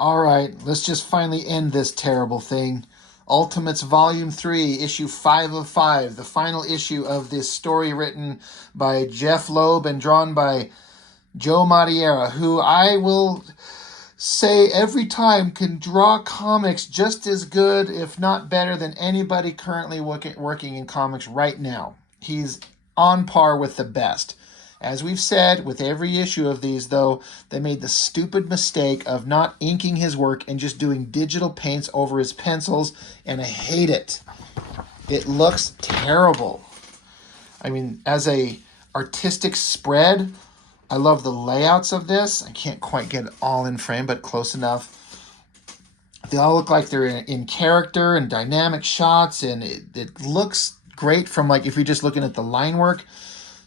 All right, let's just finally end this terrible thing. Ultimates Volume 3, Issue 5 of 5, the final issue of this story written by Jeff Loeb and drawn by Joe Madureira, who I will say every time can draw comics just as good, if not better, than anybody currently working in comics right now. He's on par with the best. As we've said, with every issue of these, though, they made the stupid mistake of not inking his work and just doing digital paints over his pencils, and I hate it. It looks terrible. I mean, as a artistic spread, I love the layouts of this. I can't quite get it all in frame, but close enough. They all look like they're in character and dynamic shots, and it looks great from, like, if you're just looking at the line work.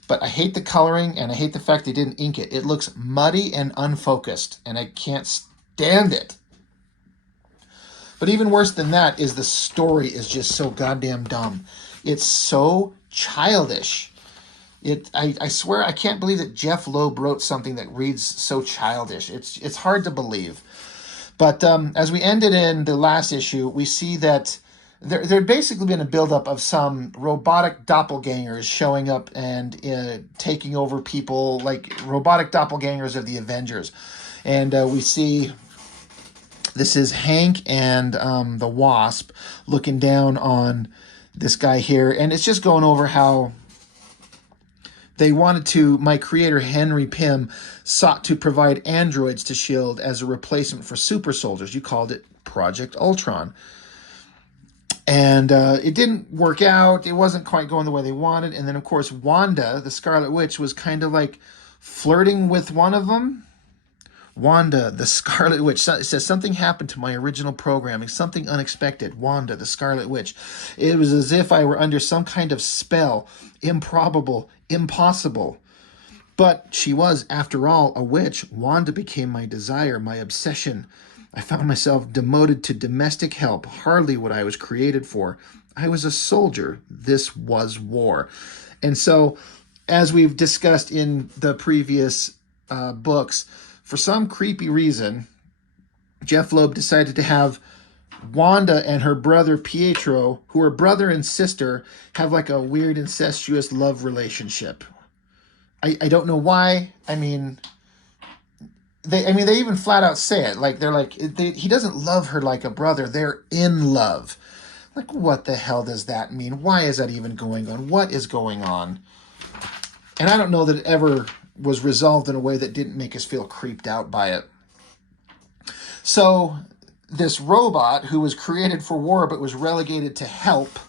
But I hate the coloring, and I hate the fact they didn't ink it. It looks muddy and unfocused, and I can't stand it. But even worse than that is the story is just so goddamn dumb. It's so childish. I swear I can't believe that Jeff Loeb wrote something that reads so childish. It's hard to believe. But as we ended in the last issue, we see that there'd basically been a buildup of some robotic doppelgangers showing up and taking over people, like robotic doppelgangers of the Avengers. And we see this is Hank and the Wasp looking down on this guy here. And it's just going over how they wanted to, my creator Henry Pym sought to provide androids to S.H.I.E.L.D. as a replacement for super soldiers. You called it Project Ultron. And it didn't work out. It wasn't quite going the way they wanted. And then, of course, Wanda, the Scarlet Witch, was kind of like flirting with one of them. Wanda, the Scarlet Witch, it says, something happened to my original programming, something unexpected. Wanda, the Scarlet Witch. It was as if I were under some kind of spell, improbable, impossible. But she was, after all, a witch. Wanda became my desire, my obsession. I found myself demoted to domestic help, hardly what I was created for. I was a soldier. This was war. And so, as we've discussed in the previous books, for some creepy reason, Jeff Loeb decided to have Wanda and her brother Pietro, who are brother and sister, have like a weird incestuous love relationship. I don't know why. I mean, they even flat out say it. Like, they're like, he doesn't love her like a brother. They're in love. Like, what the hell does that mean? Why is that even going on? What is going on? And I don't know that it ever was resolved in a way that didn't make us feel creeped out by it. So this robot who was created for war but was relegated to help,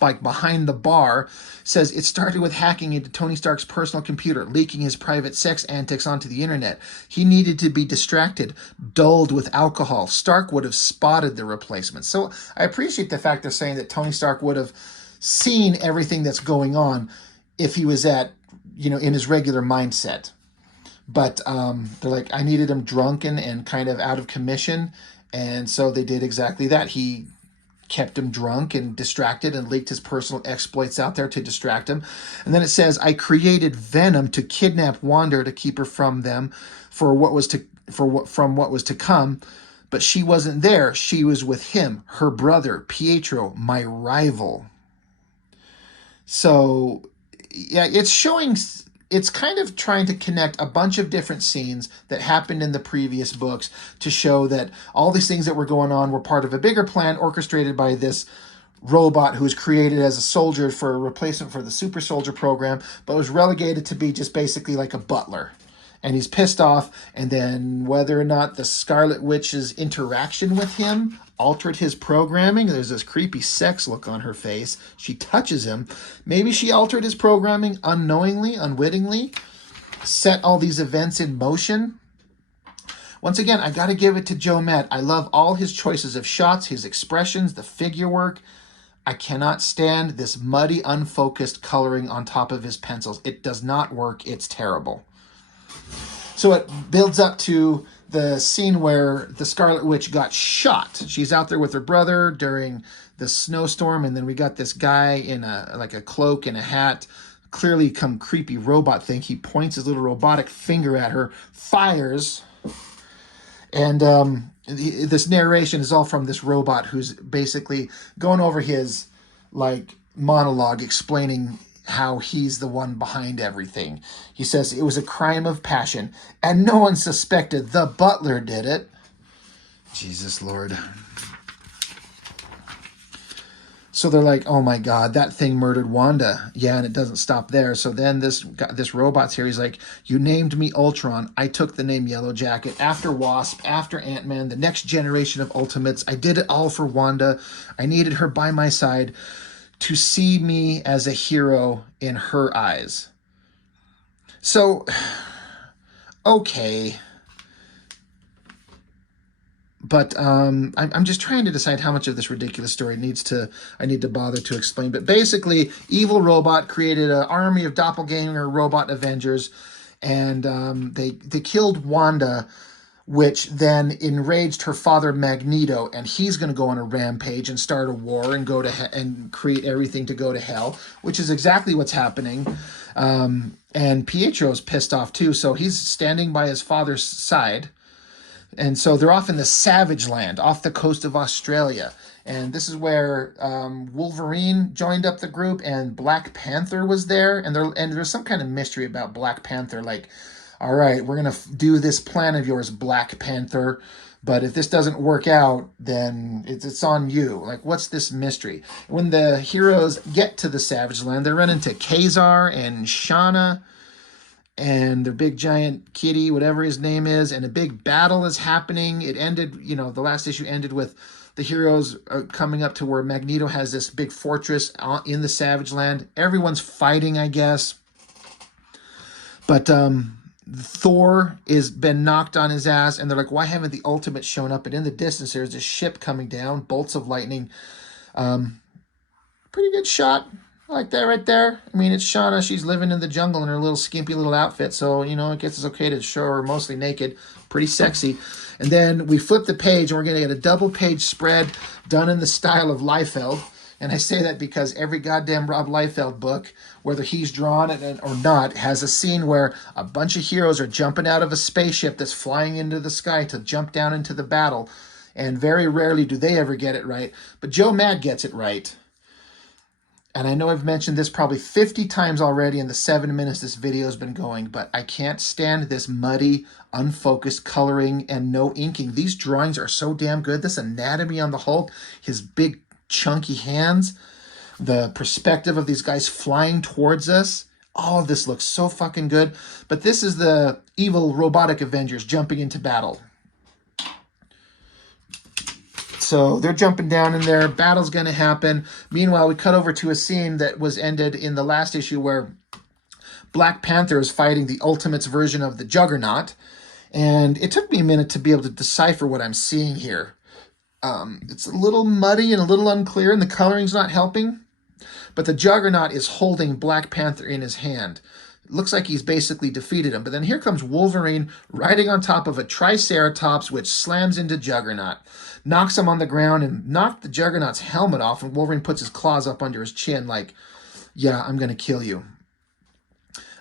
like behind the bar, says it started with hacking into Tony Stark's personal computer, leaking his private sex antics onto the internet. He needed to be distracted, dulled with alcohol. Stark would have spotted the replacement. So I appreciate the fact they're saying that Tony Stark would have seen everything that's going on if he was at, in his regular mindset. But they're like, I needed him drunken and kind of out of commission. And so they did exactly that. He kept him drunk and distracted and leaked his personal exploits out there to distract him. And then it says, I created Venom to kidnap Wanda to keep her from them from what was to come. But she wasn't there. She was with him, her brother, Pietro, my rival. So, yeah, it's kind of trying to connect a bunch of different scenes that happened in the previous books to show that all these things that were going on were part of a bigger plan orchestrated by this robot who was created as a soldier for a replacement for the super soldier program, but was relegated to be just basically like a butler. And he's pissed off, and then whether or not the Scarlet Witch's interaction with him altered his programming. There's this creepy sex look on her face. She touches him. Maybe she altered his programming unknowingly, unwittingly, set all these events in motion. Once again, I got to give it to Joe Matt. I love all his choices of shots, his expressions, the figure work. I cannot stand this muddy, unfocused coloring on top of his pencils. It does not work. It's terrible. So it builds up to the scene where the Scarlet Witch got shot. She's out there with her brother during the snowstorm, and then we got this guy in a cloak and a hat, clearly some creepy robot thing. He points his little robotic finger at her, fires, and this narration is all from this robot who's basically going over his like monologue explaining how he's the one behind everything. He says it was a crime of passion and no one suspected the butler did it. Jesus Lord. So they're like, oh my God, that thing murdered Wanda. Yeah, and it doesn't stop there. So then this robot's here. He's like, you named me Ultron. I took the name Yellow Jacket. After Wasp, after Ant-Man, the next generation of Ultimates. I did it all for Wanda. I needed her by my side to see me as a hero in her eyes. So, okay. But I'm just trying to decide how much of this ridiculous story I need to bother to explain. But basically, evil robot created an army of doppelganger robot Avengers, and they killed Wanda, which then enraged her father Magneto, and he's going to go on a rampage and start a war and go to and create everything to go to hell, which is exactly what's happening. And Pietro's pissed off too, so he's standing by his father's side. And so they're off in the Savage Land, off the coast of Australia. And this is where Wolverine joined up the group, and Black Panther was there. And there's some kind of mystery about Black Panther. Like, all right, we're going to do this plan of yours, Black Panther. But if this doesn't work out, then it's on you. Like, what's this mystery? When the heroes get to the Savage Land, they run into Kazar and Shauna and their big giant kitty, whatever his name is, and a big battle is happening. It ended, the last issue ended with the heroes coming up to where Magneto has this big fortress in the Savage Land. Everyone's fighting, I guess. But Thor has been knocked on his ass, and they're like, why haven't the Ultimates shown up? And in the distance, there's this ship coming down, bolts of lightning. Pretty good shot. I like that right there. I mean, it's Shauna. She's living in the jungle in her little skimpy little outfit. So, I guess it's okay to show her mostly naked. Pretty sexy. And then we flip the page and we're going to get a double page spread done in the style of Liefeld. And I say that because every goddamn Rob Liefeld book, whether he's drawn it or not, has a scene where a bunch of heroes are jumping out of a spaceship that's flying into the sky to jump down into the battle. And very rarely do they ever get it right. But Joe Mad gets it right. And I know I've mentioned this probably 50 times already in the 7 minutes this video has been going, but I can't stand this muddy, unfocused coloring and no inking. These drawings are so damn good. This anatomy on the Hulk, his big chunky hands, the perspective of these guys flying towards us. All of this looks so fucking good. But this is the evil robotic Avengers jumping into battle. So they're jumping down in there. Battle's going to happen. Meanwhile, we cut over to a scene that was ended in the last issue where Black Panther is fighting the Ultimates version of the Juggernaut. And it took me a minute to be able to decipher what I'm seeing here. It's a little muddy and a little unclear, and the coloring's not helping. But the Juggernaut is holding Black Panther in his hand. It looks like he's basically defeated him. But then here comes Wolverine riding on top of a Triceratops, which slams into Juggernaut. Knocks him on the ground and knocked the Juggernaut's helmet off, and Wolverine puts his claws up under his chin like, yeah, I'm going to kill you.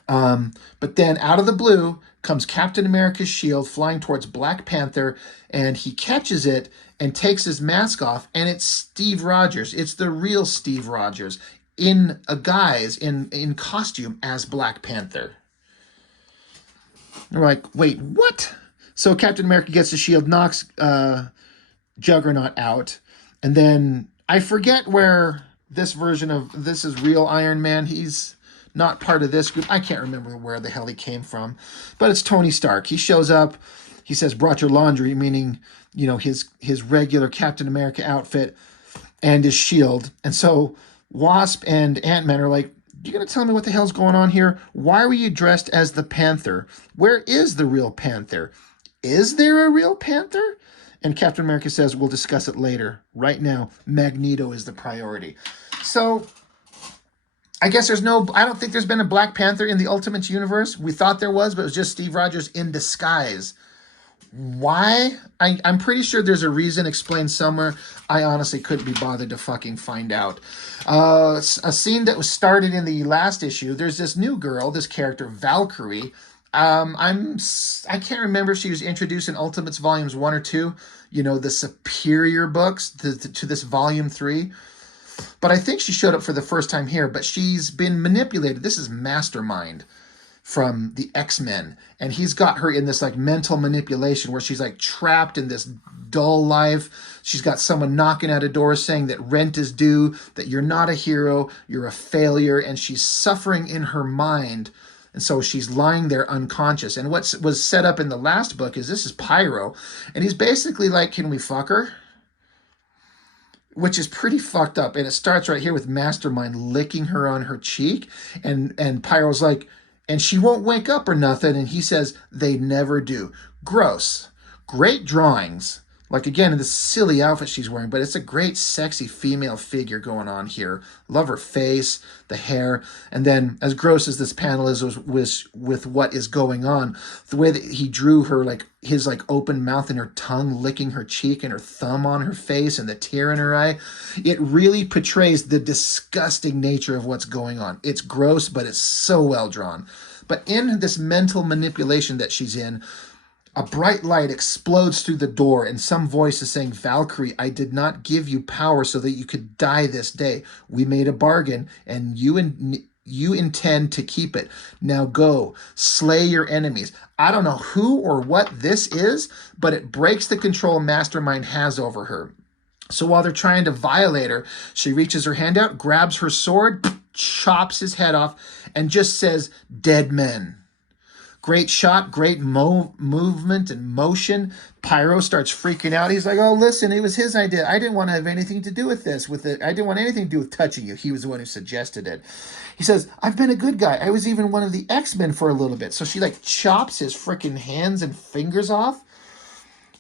But then out of the blue comes Captain America's shield flying towards Black Panther, and he catches it and takes his mask off, and it's Steve Rogers. It's the real Steve Rogers in a guise, in costume as Black Panther. They're like, wait, what? So Captain America gets the shield, knocks Juggernaut out, and then I forget where this version of this is real Iron Man. He's not part of this group. I can't remember where the hell he came from, but it's Tony Stark. He shows up. He says, brought your laundry, meaning, his regular Captain America outfit and his shield. And so Wasp and Ant-Man are like, you going to tell me what the hell's going on here? Why were you dressed as the Panther? Where is the real Panther? Is there a real Panther? And Captain America says, we'll discuss it later. Right now, Magneto is the priority. So I guess I don't think there's been a Black Panther in the Ultimates universe. We thought there was, but it was just Steve Rogers in disguise. Why? I'm pretty sure there's a reason explained somewhere. I honestly couldn't be bothered to fucking find out. A scene that was started in the last issue, there's this new girl, this character, Valkyrie. I can't remember if she was introduced in Ultimates Volumes 1 or 2, you know, the superior books to this Volume 3. But I think she showed up for the first time here, but she's been manipulated. This is Mastermind from the X-Men, and he's got her in this like mental manipulation where she's like trapped in this dull life. She's got someone knocking at a door saying that rent is due, that you're not a hero, you're a failure, and she's suffering in her mind. And so she's lying there unconscious. And what was set up in the last book is this is Pyro, and he's basically like, can we fuck her? Which is pretty fucked up. And it starts right here with Mastermind licking her on her cheek, and Pyro's like, and she won't wake up or nothing. And he says, they never do. Gross. Great drawings. Like, again, in this silly outfit she's wearing, but it's a great, sexy female figure going on here. Love her face, the hair, and then as gross as this panel is with what is going on, the way that he drew her, like his like open mouth and her tongue licking her cheek and her thumb on her face and the tear in her eye, it really portrays the disgusting nature of what's going on. It's gross, but it's so well drawn. But in this mental manipulation that she's in, a bright light explodes through the door, and some voice is saying, Valkyrie, I did not give you power so that you could die this day. We made a bargain, and you intend to keep it. Now go, slay your enemies. I don't know who or what this is, but it breaks the control Mastermind has over her. So while they're trying to violate her, she reaches her hand out, grabs her sword, chops his head off, and just says, dead men. Great shot, great movement and motion. Pyro starts freaking out. He's like, oh, listen, it was his idea. I didn't want to have anything to do with this. I didn't want anything to do with touching you. He was the one who suggested it. He says, I've been a good guy. I was even one of the X-Men for a little bit. So she like chops his freaking hands and fingers off.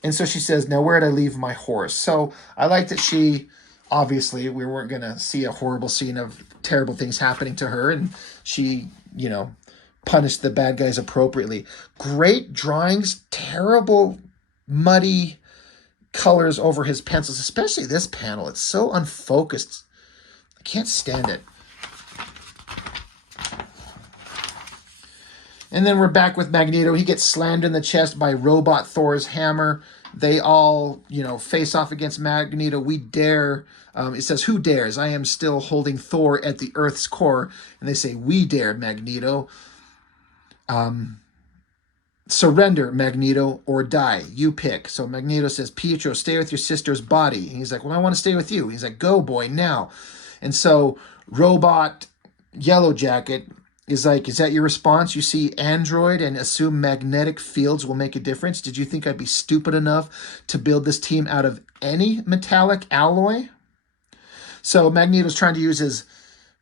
And so she says, now where'd I leave my horse? So I like that she, obviously, we weren't going to see a horrible scene of terrible things happening to her. And she, you know, punish the bad guys appropriately. Great drawings, terrible, muddy colors over his pencils, especially this panel. It's so unfocused. I can't stand it. And then we're back with Magneto. He gets slammed in the chest by Robot Thor's hammer. They all, you know, face off against Magneto. We dare. It says, who dares? I am still holding Thor at the Earth's core. And they say, we dare, Magneto. Surrender, Magneto, or die. You pick. So Magneto says, Pietro, stay with your sister's body. And he's like, well, I want to stay with you. He's like, go, boy, now. And so Robot Yellow Jacket is like, is that your response? You see android and assume magnetic fields will make a difference? Did you think I'd be stupid enough to build this team out of any metallic alloy? So Magneto's trying to use his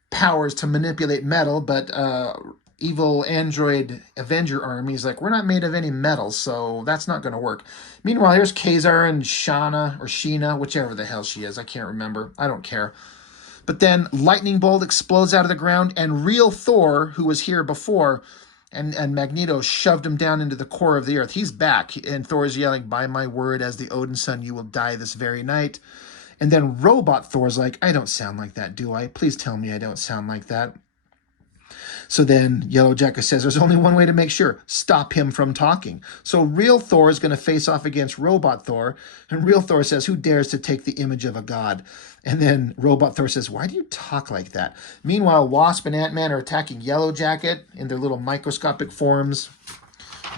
powers to manipulate metal, but evil android Avenger army is like, we're not made of any metal, so that's not going to work. Meanwhile, here's Kazar and Sheena, whichever the hell she is. I can't remember. I don't care. But then lightning bolt explodes out of the ground, and real Thor, who was here before, and Magneto shoved him down into the core of the earth. He's back, and Thor's yelling, by my word, as the Odin son, you will die this very night. And then Robot Thor's like, I don't sound like that, do I? Please tell me I don't sound like that. So then Yellow Jacket says there's only one way to make sure. Stop him from talking. So real Thor is going to face off against Robot Thor. And real Thor says, who dares to take the image of a god? And then Robot Thor says, why do you talk like that? Meanwhile, Wasp and Ant-Man are attacking Yellow Jacket in their little microscopic forms.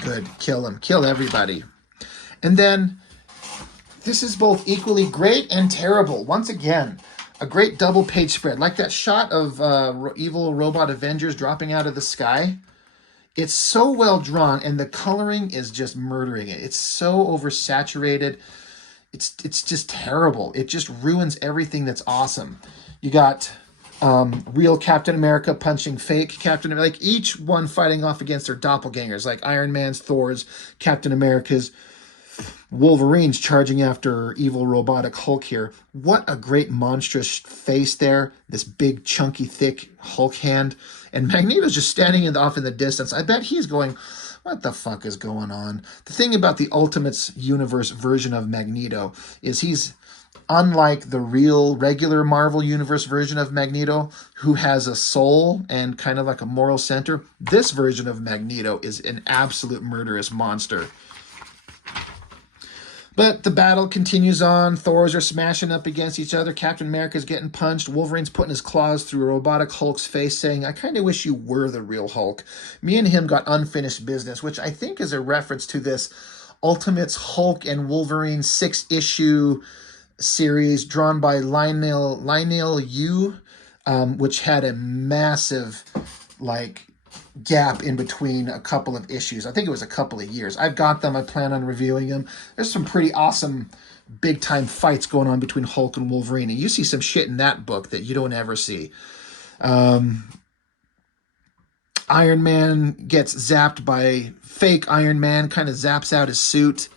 Good. Kill him. Kill everybody. And then this is both equally great and terrible. Once again, a great double page spread. Like that shot of evil robot Avengers dropping out of the sky. It's so well drawn, and the coloring is just murdering it. It's so oversaturated. It's just terrible. It just ruins everything that's awesome. You got real Captain America punching fake Captain America. Like each one fighting off against their doppelgangers. Like Iron Man's, Thor's, Captain America's. Wolverine's charging after evil robotic Hulk here. What a great monstrous face there. This big, chunky, thick Hulk hand. And Magneto's just standing off in the distance. I bet he's going, what the fuck is going on? The thing about the Ultimates universe version of Magneto is he's Unlike the real regular Marvel Universe version of Magneto, who has a soul and kind of like a moral center, this version of Magneto is an absolute murderous monster. But the battle continues on. Thors are smashing up against each other. Captain America's getting punched. Wolverine's putting his claws through a robotic Hulk's face, saying, I kind of wish you were the real Hulk. Me and him got unfinished business, which I think is a reference to this Ultimates Hulk and Wolverine 6-issue series drawn by Lionel Yu, which had a massive, gap in between a couple of issues. I think it was a couple of years. I've got them. I plan on reviewing them. There's some pretty awesome big-time fights going on between Hulk and Wolverine, and you see some shit in that book that you don't ever see. Iron Man gets zapped by fake Iron Man, kind of zaps out his suit.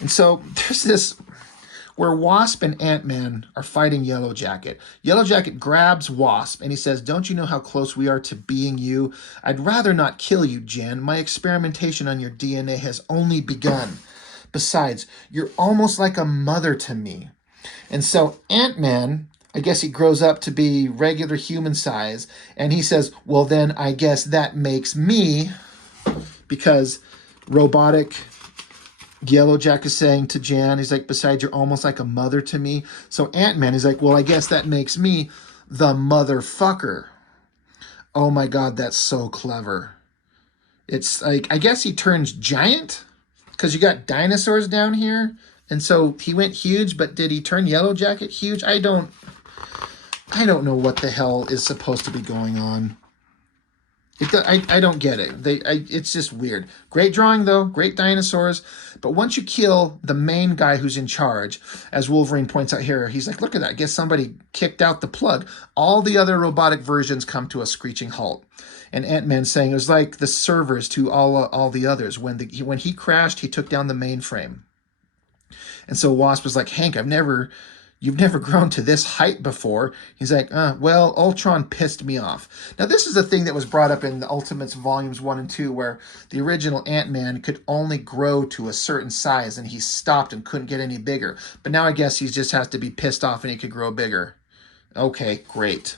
And so there's this where Wasp and Ant-Man are fighting Yellow Jacket. Yellow Jacket grabs Wasp and he says, don't you know how close we are to being you? I'd rather not kill you, Jen. My experimentation on your DNA has only begun. Besides, you're almost like a mother to me. And so Ant-Man, I guess he grows up to be regular human size, and he says, well then I guess that makes me, because robotic Yellow Jack is saying to Jan, he's like, besides, you're almost like a mother to me. So Ant-Man is like, well, I guess that makes me the motherfucker. Oh my God, that's so clever. It's like, I guess he turns giant because you got dinosaurs down here. And so he went huge, but did he turn Yellow Jacket huge? I don't know what the hell is supposed to be going on. I don't get it. It's just weird. Great drawing, though. Great dinosaurs. But once you kill the main guy who's in charge, as Wolverine points out here, he's like, look at that. I guess somebody kicked out the plug. All the other robotic versions come to a screeching halt. And Ant-Man's saying it was like the servers to all the others. When he crashed, he took down the mainframe. And so Wasp was like, Hank, you've never grown to this height before. He's like, well, Ultron pissed me off. Now, this is a thing that was brought up in the Ultimates Volumes 1 and 2, where the original Ant-Man could only grow to a certain size, and he stopped and couldn't get any bigger. But now I guess he just has to be pissed off and he could grow bigger. Okay, great.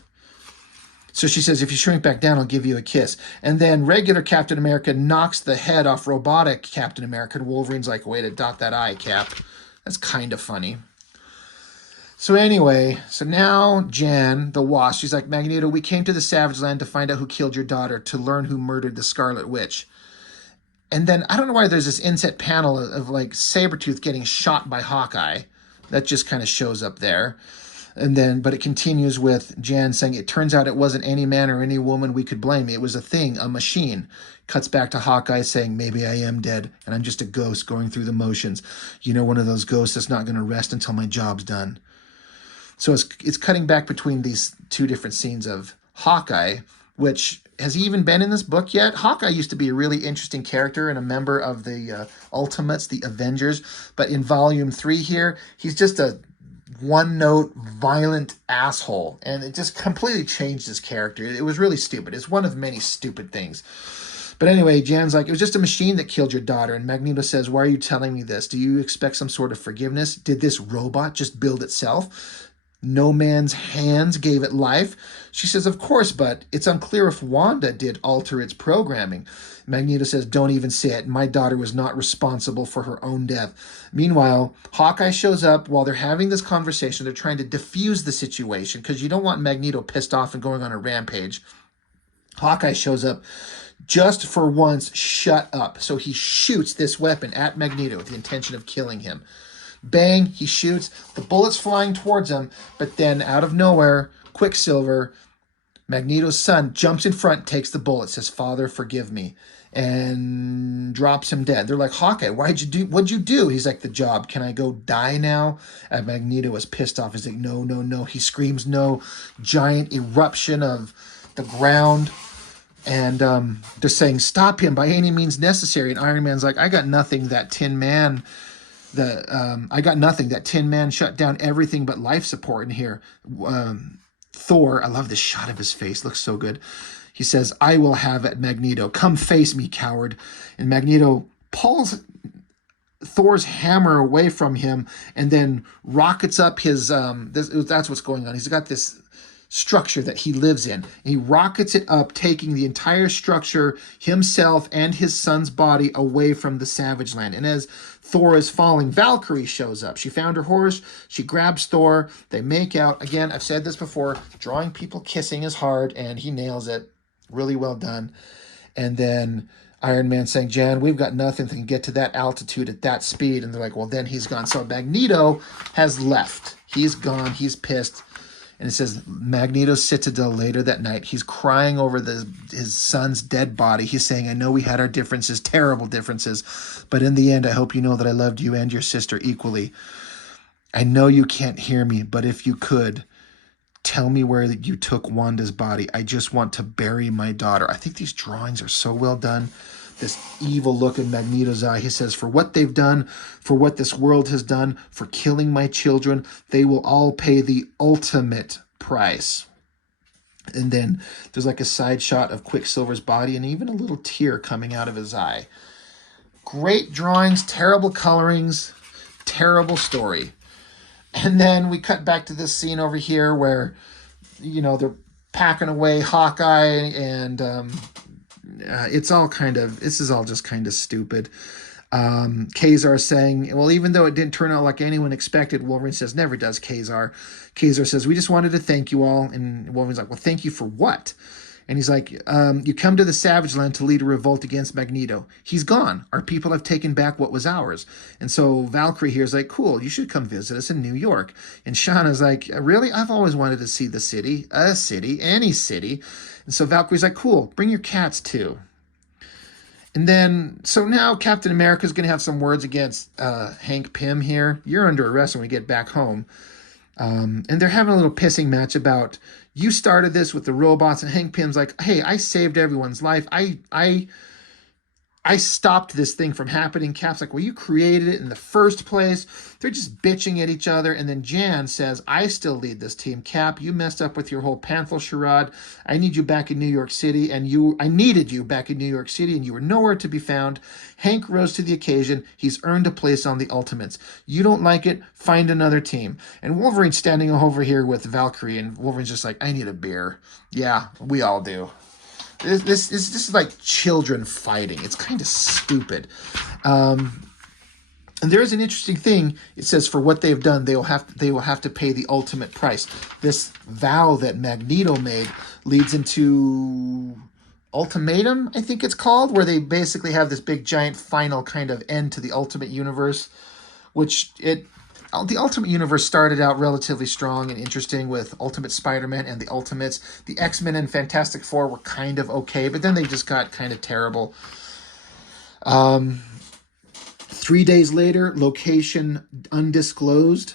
So she says, if you shrink back down, I'll give you a kiss. And then regular Captain America knocks the head off robotic Captain America, and Wolverine's like, way to dot that I, Cap. That's kind of funny. So anyway, so now Jan, the Wasp, she's like, Magneto, we came to the Savage Land to find out who killed your daughter, to learn who murdered the Scarlet Witch. And then, I don't know why there's this inset panel of like Sabretooth getting shot by Hawkeye. That just kind of shows up there. And then, but it continues with Jan saying, it turns out it wasn't any man or any woman we could blame. It was a thing, a machine. Cuts back to Hawkeye saying, maybe I am dead and I'm just a ghost going through the motions. You know, one of those ghosts that's not going to rest until my job's done. So it's cutting back between these two different scenes of Hawkeye, which, has he even been in this book yet? Hawkeye used to be a really interesting character and a member of the Ultimates, the Avengers. But in Volume 3 here, he's just a one-note, violent asshole. And it just completely changed his character. It was really stupid. It's one of many stupid things. But anyway, Jan's like, it was just a machine that killed your daughter. And Magneto says, why are you telling me this? Do you expect some sort of forgiveness? Did this robot just build itself? No man's hands gave it life. She says, of course, but it's unclear if Wanda did alter its programming. Magneto says, don't even say it. My daughter was not responsible for her own death. Meanwhile, Hawkeye shows up while they're having this conversation. They're trying to diffuse the situation because you don't want Magneto pissed off and going on a rampage. Hawkeye shows up. Just for once, shut up. So he shoots this weapon at Magneto with the intention of killing him. Bang, he shoots. The bullet's flying towards him, but then out of nowhere, Quicksilver, Magneto's son, jumps in front, takes the bullet, says, Father, forgive me, and drops him dead. They're like, Hawkeye, what'd you do? He's like, the job. Can I go die now? And Magneto is pissed off. He's like, no, no, no. He screams no. Giant eruption of the ground. And they're saying, stop him by any means necessary. And Iron Man's like, I got nothing. That Tin Man... I got nothing. That Tin Man shut down everything but life support in here. Thor, I love this shot of his face. Looks so good. He says, I will have it, Magneto. Come face me, coward. And Magneto pulls Thor's hammer away from him and then rockets up his, that's what's going on. He's got this structure that he lives in. He rockets it up, taking the entire structure, himself and his son's body, away from the Savage Land. And as Thor is falling, Valkyrie shows up. She found her horse. She grabs Thor. They make out. Again, I've said this before, drawing people kissing is hard, and he nails it. Really well done. And then Iron Man saying, Jan, we've got nothing that can get to that altitude at that speed. And they're like, well, then he's gone. So Magneto has left. He's gone. He's pissed. And it says Magneto's citadel later that night. He's crying over his son's dead body. He's saying, I know we had our differences, terrible differences, but in the end, I hope you know that I loved you and your sister equally. I know you can't hear me, but if you could, tell me where you took Wanda's body. I just want to bury my daughter. I think these drawings are so well done. This evil look in Magneto's eye. He says, for what they've done, for what this world has done, for killing my children, they will all pay the ultimate price. And then there's like a side shot of Quicksilver's body and even a little tear coming out of his eye. Great drawings, terrible colorings, terrible story. And then we cut back to this scene over here where, you know, they're packing away Hawkeye and it's all kind of, this is all just kind of stupid. Kazar saying, well, even though it didn't turn out like anyone expected, Wolverine says, never does, Kazar. Kazar says, we just wanted to thank you all. And Wolverine's like, well, thank you for what? And he's like, you come to the Savage Land to lead a revolt against Magneto. He's gone. Our people have taken back what was ours. And so Valkyrie here is like, cool, you should come visit us in New York. And Shauna's like, really? I've always wanted to see the city, any city. And so Valkyrie's like, cool, bring your cats too. And then, so now Captain America's going to have some words against Hank Pym here. You're under arrest when we get back home. And they're having a little pissing match about, you started this with the robots, and Hank Pym's like, hey, I saved everyone's life. I stopped this thing from happening. Cap's like, well, you created it in the first place. They're just bitching at each other. And then Jan says, I still lead this team. Cap, you messed up with your whole Panther charade. I need you back in New York City. And I needed you back in New York City, and you were nowhere to be found. Hank rose to the occasion. He's earned a place on the Ultimates. You don't like it? Find another team. And Wolverine's standing over here with Valkyrie, and Wolverine's just like, I need a beer. Yeah, we all do. This is like children fighting. It's kind of stupid. And there is an interesting thing. It says, for what they've done, they will have to pay the ultimate price. This vow that Magneto made leads into Ultimatum, I think it's called, where they basically have this big giant final kind of end to the Ultimate Universe, which the Ultimate Universe started out relatively strong and interesting with Ultimate Spider-Man and the Ultimates. The X-Men and Fantastic Four were kind of okay, but then they just got kind of terrible. 3 days later, location undisclosed.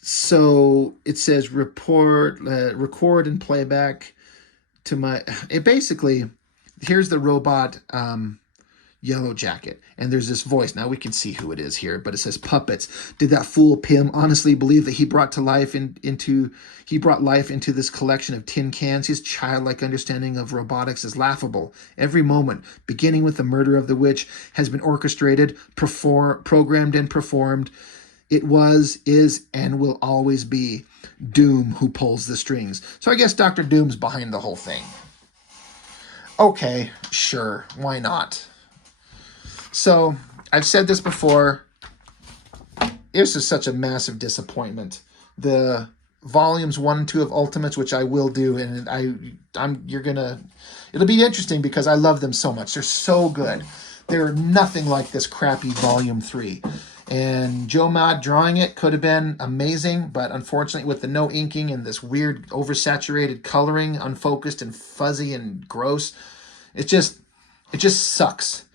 So it says record and playback to my... It basically, here's the robot... Yellow Jacket, and there's this voice. Now we can see who it is here, but it says, puppets. Did that fool Pym honestly believe that he brought life into this collection of tin cans? His childlike understanding of robotics is laughable. Every moment, beginning with the murder of the witch, has been orchestrated, programmed, and performed. It was, is, and will always be Doom who pulls the strings. So I guess Dr. Doom's behind the whole thing. Okay, sure, why not? So, I've said this before, this is such a massive disappointment. The volumes 1 and 2 of Ultimates, which I will do, and it'll be interesting because I love them so much. They're so good. They're nothing like this crappy volume 3. And Joe Maude drawing it could have been amazing, but unfortunately with the no inking and this weird oversaturated coloring, unfocused and fuzzy and gross, it just sucks.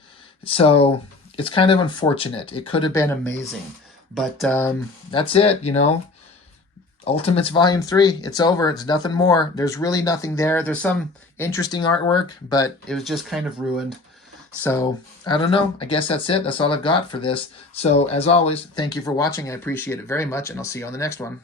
So it's kind of unfortunate. It could have been amazing. But that's it, you know. Ultimates Volume 3. It's over. It's nothing more. There's really nothing there. There's some interesting artwork, but it was just kind of ruined. So, I don't know. I guess that's it. That's all I've got for this. So, as always, thank you for watching. I appreciate it very much, and I'll see you on the next one.